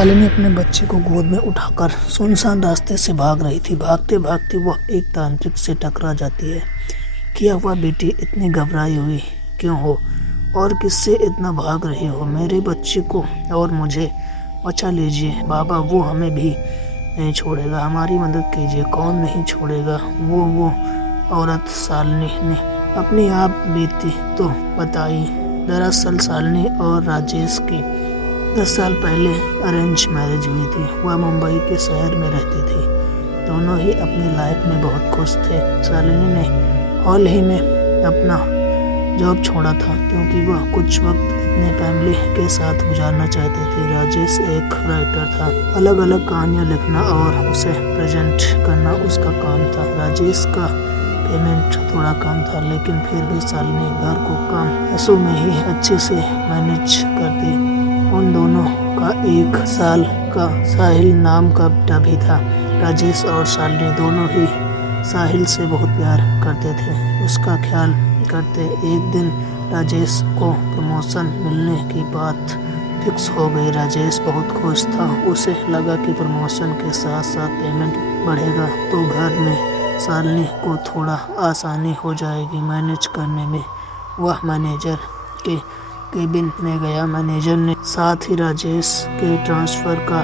शालिनी अपने बच्चे को गोद में उठाकर सुनसान रास्ते से भाग रही थी। भागते भागते वह एक तांत्रिक से टकरा जाती है। क्या हुआ बेटी, इतनी घबराई हुई क्यों हो और किससे इतना भाग रही हो? मेरे बच्चे को और मुझे बचा लीजिए बाबा, वो हमें भी नहीं छोड़ेगा, हमारी मदद कीजिए। कौन नहीं छोड़ेगा? वो औरत शालिनी ने अपनी आप बीती तो बताई। दरअसल शालिनी और राजेश की 10 साल पहले अरेंज मैरिज हुई थी। वह मुंबई के शहर में रहती थी। दोनों ही अपनी लाइफ में बहुत खुश थे। शालिनी ने हाल ही में अपना जॉब छोड़ा था क्योंकि वह कुछ वक्त अपने फैमिली के साथ गुजारना चाहती थी। राजेश एक राइटर था, अलग अलग कहानियाँ लिखना और उसे प्रेजेंट करना उसका काम था। राजेश का पेमेंट थोड़ा कम था, लेकिन फिर भी शालिनी घर को कम पैसों में ही अच्छे से मैनेज करती। उन दोनों का 1 साल का साहिल नाम का बेटा भी था। राजेश और शालिनी दोनों ही साहिल से बहुत प्यार करते थे, उसका ख्याल करते। एक दिन राजेश को प्रमोशन मिलने की बात फिक्स हो गई। राजेश बहुत खुश था, उसे लगा कि प्रमोशन के साथ साथ पेमेंट बढ़ेगा तो घर में शालिनी को थोड़ा आसानी हो जाएगी मैनेज करने में। वह मैनेजर के केबिन में गया। मैनेजर ने साथ ही राजेश के ट्रांसफ़र का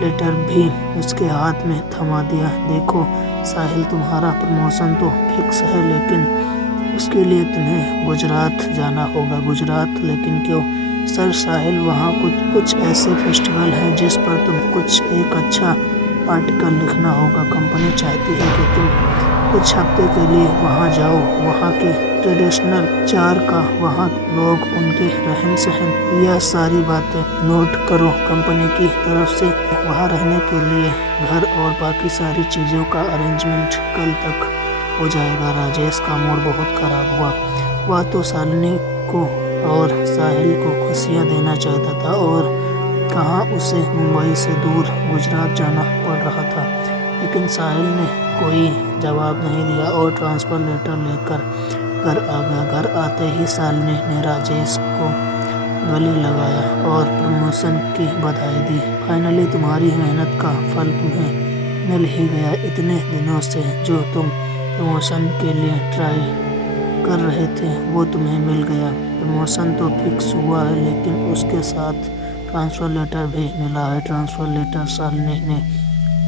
लेटर भी उसके हाथ में थमा दिया। देखो साहिल, तुम्हारा प्रमोशन तो फिक्स है, लेकिन उसके लिए तुम्हें गुजरात जाना होगा। गुजरात? लेकिन क्यों? सर साहिल, वहाँ कुछ ऐसे फेस्टिवल हैं जिस पर तुम एक अच्छा आर्टिकल लिखना होगा। कंपनी चाहती है कि तुम कुछ हफ्ते के लिए वहाँ जाओ। वहाँ के ट्रेडिशनल चार का, वहाँ लोग, उनके रहन सहन, यह सारी बातें नोट करो। कंपनी की तरफ से वहाँ रहने के लिए घर और बाकी सारी चीज़ों का अरेंजमेंट कल तक हो जाएगा। राजेश का मूड बहुत खराब हुआ। वह तो शालिनी को और साहिल को खुशियाँ देना चाहता था, और कहाँ उसे मुंबई से दूर गुजरात जाना पड़ रहा था। लेकिन साहिल ने कोई जवाब नहीं दिया और ट्रांसफ़र लेटर लेकर घर आ गया। घर आते ही शालिनी ने राजेश को गले लगाया और प्रमोशन की बधाई दी। फाइनली तुम्हारी मेहनत का फल तुम्हें मिल ही गया। इतने दिनों से जो तुम प्रमोशन के लिए ट्राई कर रहे थे वो तुम्हें मिल गया। प्रमोशन तो फिक्स हुआ है, लेकिन उसके साथ ट्रांसफ़र लेटर भी मिला है। Transfer letter? शालिनी ने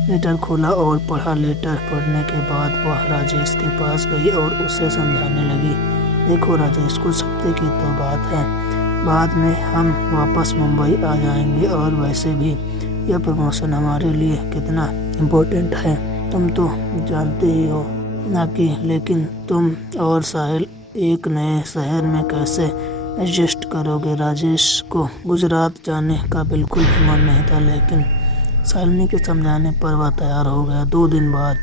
लेटर खोला और पढ़ा। लेटर पढ़ने के बाद वह राजेश के पास गई और उसे समझाने लगी। देखो राजेश, कुछ हफ्ते की तो बात है, बाद में हम वापस मुंबई आ जाएंगे, और वैसे भी यह प्रमोशन हमारे लिए कितना इम्पोर्टेंट है तुम तो जानते ही हो ना कि। लेकिन तुम और साहिल एक नए शहर में कैसे एडजस्ट करोगे? राजेश को गुजरात जाने का बिल्कुल भी मन नहीं था, लेकिन शालिनी के समझाने पर वह तैयार हो गया। 2 दिन बाद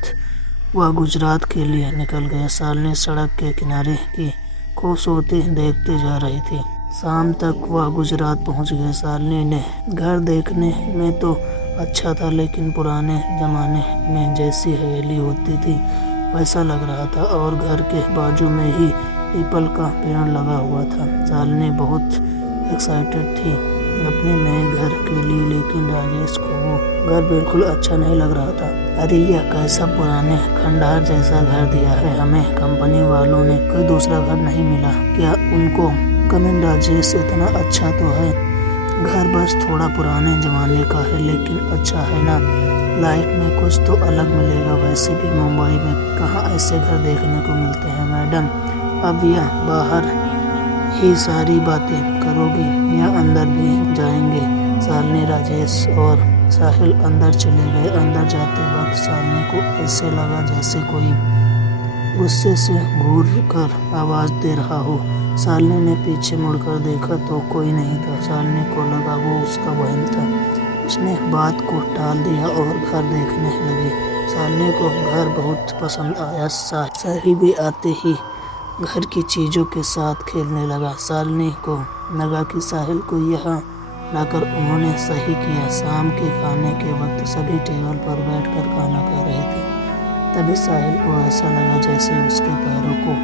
वह गुजरात के लिए निकल गया। शालिनी सड़क के किनारे की खूबसूरती देखते जा रही थी। शाम तक वह गुजरात पहुंच गए। शालिनी ने घर देखने में तो अच्छा था, लेकिन पुराने ज़माने में जैसी हवेली होती थी वैसा लग रहा था, और घर के बाजू में ही पीपल का पेड़ लगा हुआ था। शालिनी बहुत एक्साइटेड थी अपने नए घर के लिए, लेकिन राजेश को वो घर बिल्कुल अच्छा नहीं लग रहा था। अरे यह कैसा पुराने खंडहर जैसा घर दिया है हमें कंपनी वालों ने, कोई दूसरा घर नहीं मिला क्या उनको? कमिंग राजेश, इतना अच्छा तो है घर, बस थोड़ा पुराने ज़माने का है, लेकिन अच्छा है ना। लाइफ में कुछ तो अलग मिलेगा। वैसे भी मुंबई में कहाँ ऐसे घर देखने को मिलते हैं। मैडम, अब यह बाहर ही सारी बातें करोगी या अंदर भी जाएंगे? शालिनी, राजेश और साहिल अंदर चले गए। अंदर जाते वक्त शालिनी को ऐसे लगा जैसे कोई गुस्से से घूर कर आवाज़ दे रहा हो। शालिनी ने पीछे मुड़कर देखा तो कोई नहीं था। शालिनी को लगा वो उसका बहन था। उसने बात को टाल दिया और घर देखने लगी। शालिनी को घर बहुत पसंद आया। साहिल भी आते ही घर की चीज़ों के साथ खेलने लगा। शालिनी को लगा कि साहिल को यहाँ लाकर उन्होंने सही किया। शाम के खाने के वक्त सभी टेबल पर बैठकर खाना खा रहे थे। तभी साहिल को ऐसा लगा जैसे उसके पैरों को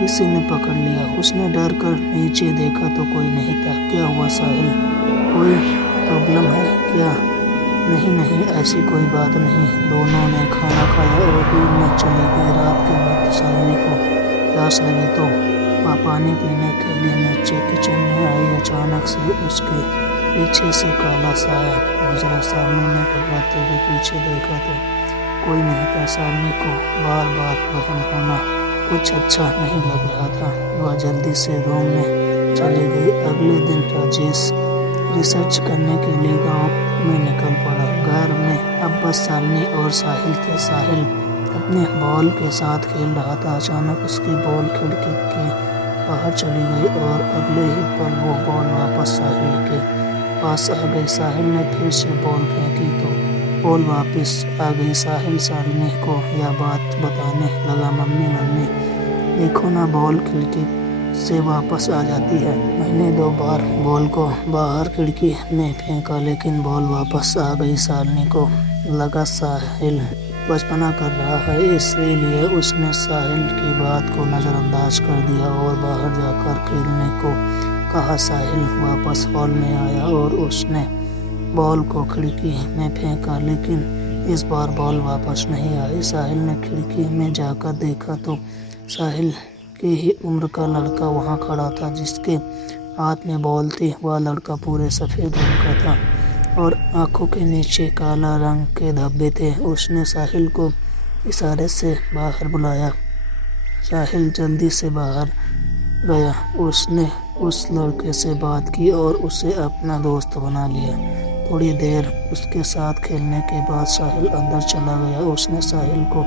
किसी ने पकड़ लिया। उसने डर कर नीचे देखा तो कोई नहीं था। क्या हुआ साहिल, कोई प्रॉब्लम है क्या? नहीं नहीं, ऐसी कोई बात नहीं। दोनों ने खाना खाया और रूम में चले गए। रात के वक्त शालिनी को प्यास लगी तो वह पानी पीने के लिए नीचे किचन में आई। अचानक से उसके पीछे से काला साया गुजरा। शालिनी ने घबराते हुए पीछे देखा तो कोई नहीं था। शालिनी को बार बार वहम होना कुछ अच्छा नहीं लग रहा था। वह जल्दी से रूम में चली गई। अगले दिन राजेश रिसर्च करने के लिए गांव में निकल पड़ा। घर में अब बस शालिनी और साहिल थे। साहिल अपने बॉल के साथ खेल रहा था। अचानक उसकी बॉल खिड़की के बाहर चली गई और अगले ही पल वो बॉल वापस साहिल के पास आ गई। साहिल ने फिर से बॉल फेंकी तो बॉल वापस आ गई। साहिल शालिनी को यह बात बताने लगा, मम्मी मम्मी देखो ना, बॉल खिड़की से वापस आ जाती है। मैंने 2 बार बॉल को बाहर खिड़की में फेंका लेकिन बॉल वापस आ गई। शालिनी को लगा साहिल बचपना कर रहा है, इसलिए उसने साहिल की बात को नज़रअंदाज कर दिया और बाहर जाकर खेलने को कहा। साहिल वापस हॉल में आया और उसने बॉल को खिड़की में फेंका लेकिन इस बार बॉल वापस नहीं आई। साहिल ने खिड़की में जाकर देखा तो साहिल की ही उम्र का लड़का वहां खड़ा था जिसके हाथ में बॉल थी। वह लड़का पूरे सफ़ेद रंग का था और आंखों के नीचे काला रंग के धब्बे थे। उसने साहिल को इशारे से बाहर बुलाया। साहिल जल्दी से बाहर गया। उसने उस लड़के से बात की और उसे अपना दोस्त बना लिया। थोड़ी देर उसके साथ खेलने के बाद साहिल अंदर चला गया। उसने साहिल को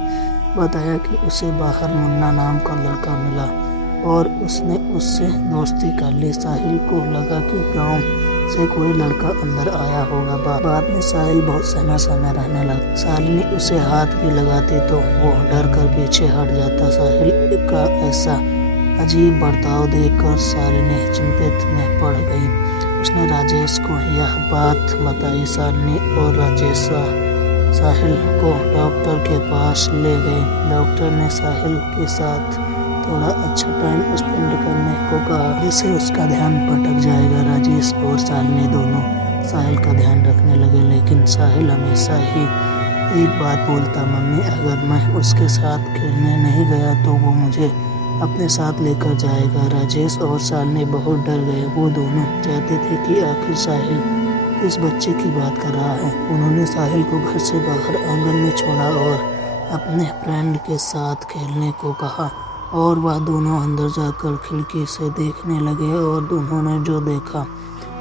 बताया कि उसे बाहर मुन्ना नाम का लड़का मिला और उसने उससे दोस्ती कर ली। साहिल को लगा कि गांव से कोई लड़का अंदर आया होगा। बाद में साहिल बहुत सहमा सहमा रहने लगा। शालिनी उसे हाथ भी लगाती तो वो डर कर पीछे हट जाता। साहिल का ऐसा अजीब बर्ताव देखकर शालिनी चिंतित में पड़ गई। उसने राजेश को यह बात बताई। शालिनी और राजेश साहिल को डॉक्टर के पास ले गए। डॉक्टर ने साहिल के साथ थोड़ा अच्छा टाइम स्पेंड करने को कहा जिससे उसका ध्यान भटक जाएगा। राजेश और शालिनी दोनों साहिल का ध्यान रखने लगे लेकिन साहिल हमेशा ही एक बात बोलता, मम्मी अगर मैं उसके साथ खेलने नहीं गया तो वो मुझे अपने साथ लेकर जाएगा। राजेश और शालिनी बहुत डर गए। वो दोनों चाहते थे कि आखिर साहिल किस बच्चे की बात कर रहा है। उन्होंने साहिल को घर से बाहर आंगन में छोड़ा और अपने फ्रेंड के साथ खेलने को कहा और वह दोनों अंदर जाकर खिड़की से देखने लगे और उन्होंने जो देखा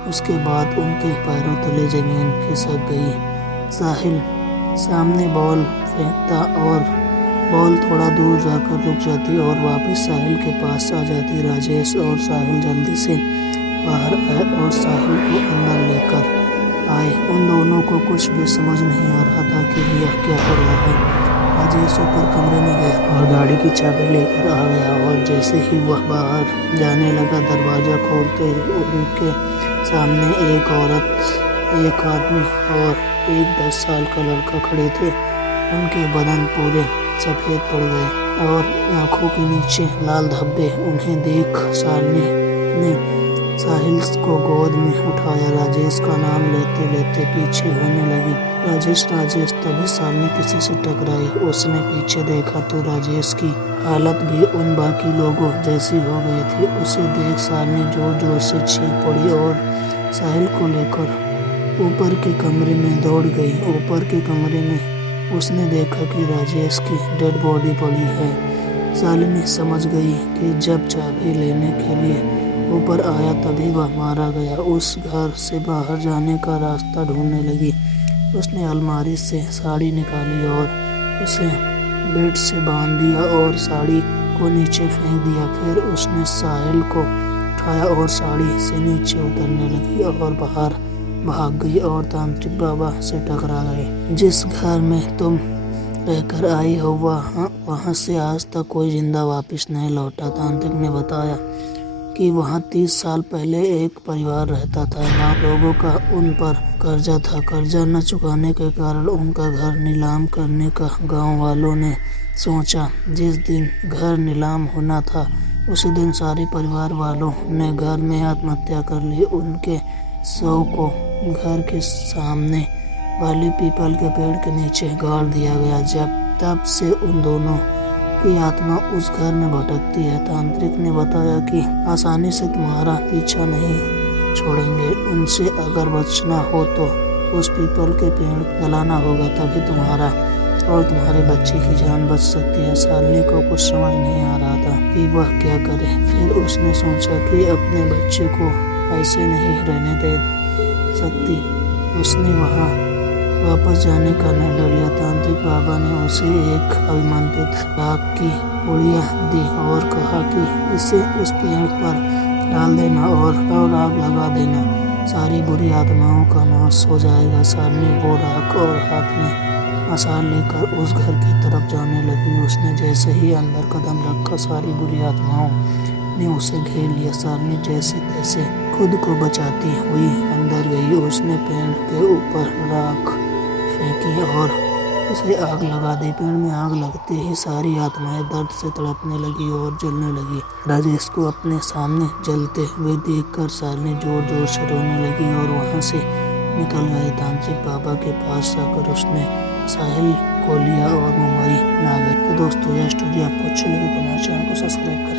उसके बाद उनके पैरों तले जमीन खिसक गई। साहिल सामने बॉल फेंकता और बॉल थोड़ा दूर जाकर रुक जाती और वापस साहिल के पास आ जाती। राजेश और साहिल जल्दी से बाहर आए और साहिल को अंदर लेकर आए। उन दोनों को कुछ भी समझ नहीं आ रहा था कि यह क्या हो रहा है। राजेश ऊपर कमरे में गया और गाड़ी की चाबी लेकर आ गया और जैसे ही वह बाहर जाने लगा दरवाज़ा खोलते ही उनके सामने एक औरत, एक आदमी और एक 10 साल का लड़का खड़े थे। उनके बदन पूरे सफ़ेद पड़ गए और आंखों के नीचे लाल धब्बे। उन्हें देख शालिनी ने साहिल को गोद में उठाया। राजेश का नाम लेते लेते पीछे होने लगी। राजेश राजेश, तभी शालिनी किसी से टकराई। उसने पीछे देखा तो राजेश की हालत भी उन बाकी लोगों जैसी हो गई थी। उसे देख शालिनी जोर जोर से चीख पड़ी और साहिल को लेकर ऊपर के कमरे में दौड़ गई। ऊपर के कमरे में उसने देखा कि राजेश की डेड बॉडी पड़ी है। शालिनी समझ गई कि जब चाबी लेने के लिए ऊपर आया तभी वह मारा गया। उस घर से बाहर जाने का रास्ता ढूंढने लगी। उसने अलमारी से साड़ी निकाली और उसे बेड से बांध दिया और साड़ी को नीचे फेंक दिया। फिर उसने साहिल को उठाया और साड़ी से नीचे उतरने लगी और बाहर भाग गई और तांत्रिक बाबा से टकरा गए। जिस घर में तुम रहकर आई हो वहाँ से आज तक कोई जिंदा वापस नहीं लौटा। तांत्रिक ने बताया कि वहाँ 30 साल पहले एक परिवार रहता था। गाँव लोगों का उन पर कर्जा था। कर्जा न चुकाने के कारण उनका घर नीलाम करने का गांव वालों ने सोचा। जिस दिन घर नीलाम होना था उसी दिन सारे परिवार वालों ने घर में आत्महत्या कर ली। उनके शव को घर के सामने वाले पीपल के पेड़ के नीचे गाड़ दिया गया। तब से उन दोनों की आत्मा उस घर में भटकती है। तांत्रिक ने बताया कि आसानी से तुम्हारा पीछा नहीं छोड़ेंगे, उनसे अगर बचना हो तो उस पीपल के पेड़ जलाना होगा, तभी तुम्हारा और तुम्हारे बच्चे की जान बच सकती है। शालिनी को कुछ समझ नहीं आ रहा था कि वह क्या करे। फिर उसने सोचा कि अपने बच्चे को ऐसे नहीं रहने दे सकती। उसने वहाँ वापस जाने का निर्णय लिया। तांत्रिक बाबा ने उसे एक अभिमंत्रित राख की पुड़िया दी और कहा कि इसे उस पेड़ पर डाल देना और आग लगा देना, सारी बुरी आत्माओं का नाश हो जाएगा। शालिनी वो राख और हाथ में मसाल लेकर उस घर की तरफ जाने लगी। उसने जैसे ही अंदर कदम रखा, सारी बुरी आत्माओं ने उसे घेर लिया। शालिनी जैसे तैसे खुद को बचाती हुई अंदर गई। उसने पेड़ के ऊपर राख फेंकी और उसे आग लगा दी। पेड़ में आग लगते ही सारी आत्माएं दर्द से तड़पने लगी और जलने लगी। राजेश को अपने सामने जलते हुए देखकर शालिनी जोर जोर से रोने लगी और वहां से निकल गए। तांत्रिक बाबा के पास जाकर उसने साहिल को लिया और मुंबई आ गई। तो दोस्तों, यह स्टोरी आपको अच्छी लगी तो हमारे चैनल को सब्सक्राइब करें।